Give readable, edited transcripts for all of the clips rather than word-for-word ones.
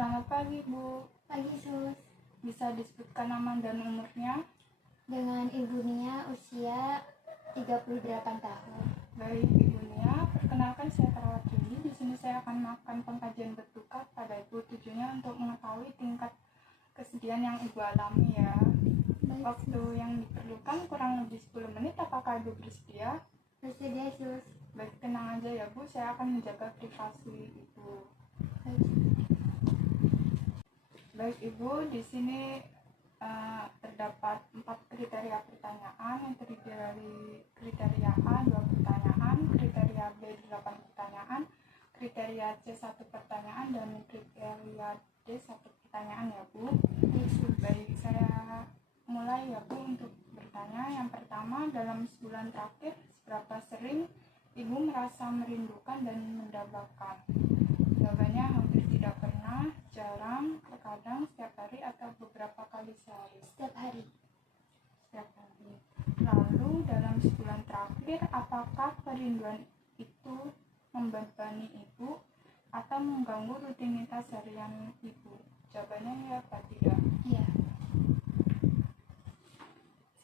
Selamat pagi, Bu. Pagi, Sus. Bisa disebutkan nama dan umurnya? Dengan Ibu Nia, usia 38 tahun. Baik, Ibu Nia. Perkenalkan, saya Perawatini. Di sini saya akan melakukan pengkajian bertukat pada Ibu. Tujuannya untuk mengetahui tingkat kesedihan yang Ibu alami ya. Baik, Waktu yang diperlukan kurang lebih 10 menit. Apakah Ibu bersedia? bersedia, Sus. Baik, tenang aja ya, Bu. Saya akan menjaga privasi Ibu. Baik, Ibu, di sini terdapat 4 kriteria pertanyaan yang terdiri dari kriteria A 2 pertanyaan, kriteria B 8 pertanyaan, kriteria C 1 pertanyaan, dan kriteria D 1 pertanyaan ya, Bu. Baik, saya mulai ya, Bu, untuk bertanya. Yang pertama, dalam sebulan terakhir seberapa sering Ibu merasa merindukan dan mendambakan? Jawabannya hampir tidak pernah, jarang, terkadang, setiap hari, atau beberapa kali sehari. Setiap hari. Setiap hari. Lalu dalam sebulan terakhir, apakah kerinduan itu membebani Ibu atau mengganggu rutinitas harian Ibu? Jawabannya ya atau tidak. Iya.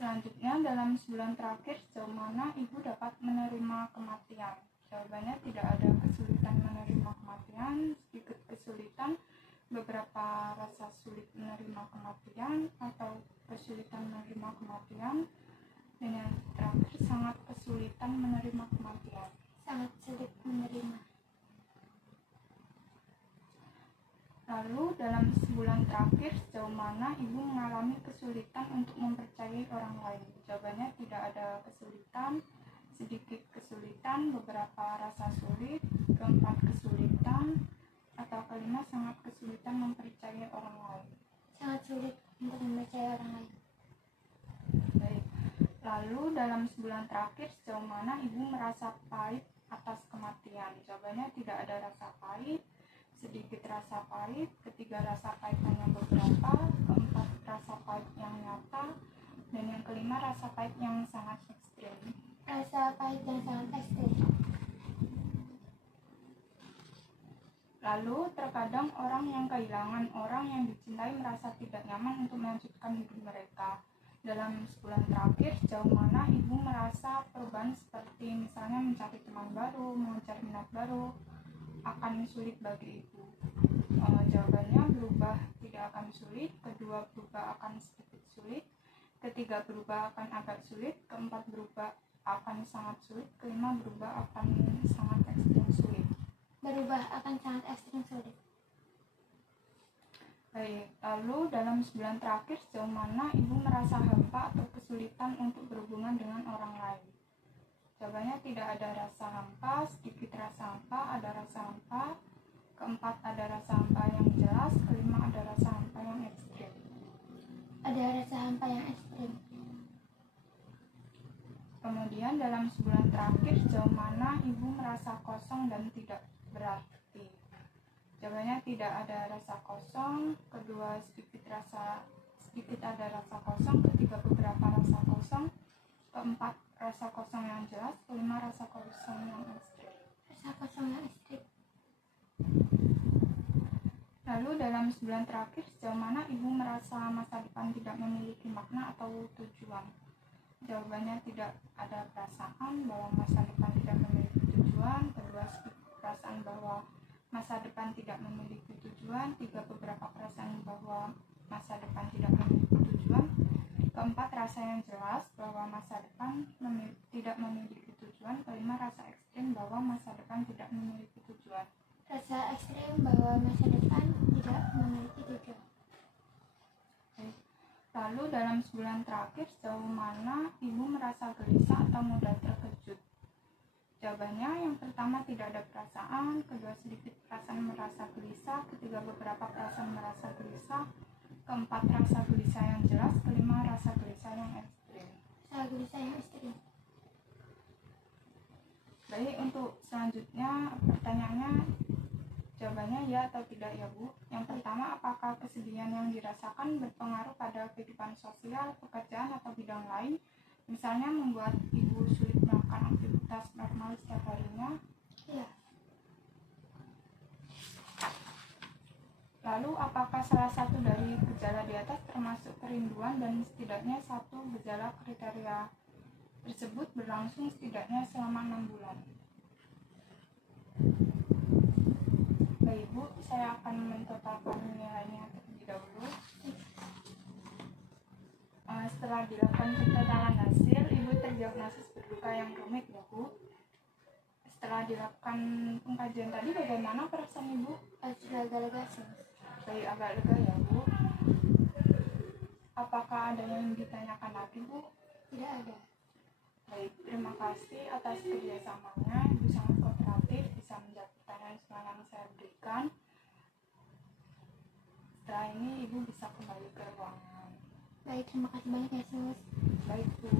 Selanjutnya, dalam sebulan terakhir sejauh mana Ibu dapat menerima kematian? Jawabannya tidak ada kesulitan menerima kematian, sedikit kesulitan, beberapa rasa sulit menerima kematian, atau kesulitan menerima kematian, dan yang terakhir sangat kesulitan menerima kematian. Sangat sulit menerima. Lalu dalam sebulan terakhir sejauh mana Ibu mengalami kesulitan untuk mempercayai orang lain? Jawabannya tidak ada kesulitan, sedikit kesulitan, beberapa rasa sulit, keempat kesulitan, atau kelima sangat kesulitan mempercayai orang lain. Sangat sulit untuk mempercayai orang lain. Baik. Lalu dalam sebulan terakhir sejauh mana Ibu merasa pahit atas kematian? Jawabannya tidak ada rasa pahit, sedikit rasa pahit, ketiga rasa pahit hanya beberapa, keempat rasa pahit yang nyata, dan yang kelima rasa pahit yang sangat ekstrim. Rasa pahit yang sangat ekstrim. Lalu terkadang orang yang kehilangan orang yang dicintai merasa tidak nyaman untuk melanjutkan hidup mereka. Dalam sebulan terakhir sejauh mana Ibu merasa perubahan seperti misalnya mencari teman baru, mengejar minat baru akan sulit bagi Ibu? Jawabannya berubah tidak akan sulit, kedua berubah akan sedikit sulit, ketiga berubah akan agak sulit, keempat berubah akan sangat sulit, kelima berubah akan sangat ekstrim sulit. Berubah akan sangat ekstrim sulit. Baik, lalu dalam sebulan terakhir sejauh mana Ibu merasa hampa atau kesulitan untuk berhubungan dengan orang lain? Jawabannya tidak ada rasa hampa, sedikit rasa hampa, ada rasa hampa, keempat ada rasa hampa yang jelas, kelima ada rasa hampa yang ekstrim. Ada rasa hampa yang ekstrim. Kemudian dalam sebulan terakhir sejauh mana Ibu merasa kosong dan tidak berarti? Jawabannya tidak ada rasa kosong, kedua sedikit ada rasa kosong, ketiga beberapa rasa kosong, keempat rasa kosong yang jelas, kelima rasa kosong yang ekstrim. Rasa kosong yang ekstrim. Lalu dalam sebulan terakhir sejauh mana Ibu merasa masa depan tidak memiliki makna atau tujuan? Jawabannya tidak ada perasaan bahwa masa depan tidak memiliki tujuan, kedua perasaan bahwa masa depan tidak memiliki tujuan, tiga beberapa perasaan bahwa masa depan tidak memiliki tujuan, keempat rasa yang jelas bahwa masa depan tidak memiliki tujuan, kelima rasa ekstrim bahwa masa depan tidak memiliki tujuan. Rasa ekstrim bahwa masa depan tidak memiliki tujuan. Lalu dalam sebulan terakhir sejauh mana Ibu merasa gelisah atau mudah terkejut? Jawabannya yang pertama tidak ada perasaan, kedua sedikit perasaan merasa gelisah, ketiga beberapa perasaan merasa gelisah, keempat rasa gelisah yang jelas, kelima rasa gelisah yang ekstrim. Rasa gelisah yang ekstrim. Baik, untuk selanjutnya pertanyaannya jawabannya ya atau tidak ya, Bu. Yang pertama, apakah kesedihan yang dirasakan berpengaruh pada kehidupan sosial, pekerjaan, atau bidang lain? Misalnya membuat Ibu sulit melakukan aktivitas normal setiap harinya. Iya. Lalu apakah salah satu dari gejala di atas termasuk kerinduan dan setidaknya satu gejala kriteria tersebut berlangsung setidaknya selama 6 bulan. Baik Ibu, saya akan mentotalkan nilainya terlebih dahulu. Setelah dilakukan pentotalan hasil, Ibu terdiagnosis berluka yang rumit ya Bu. Setelah dilakukan pengkajian tadi, bagaimana perasaan Ibu? Sudah agak lega sih. Baik, agak lega ya Bu. Apakah ada yang ditanyakan lagi Bu? Tidak ada. Baik, terima kasih atas kerjasamanya. Ibu sangat kooperatif, bisa menjawab pertanyaan semua yang saya berikan. Setelah ini Ibu bisa kembali ke ruangan. Baik, terima kasih banyak ya Sus. Baik Bu.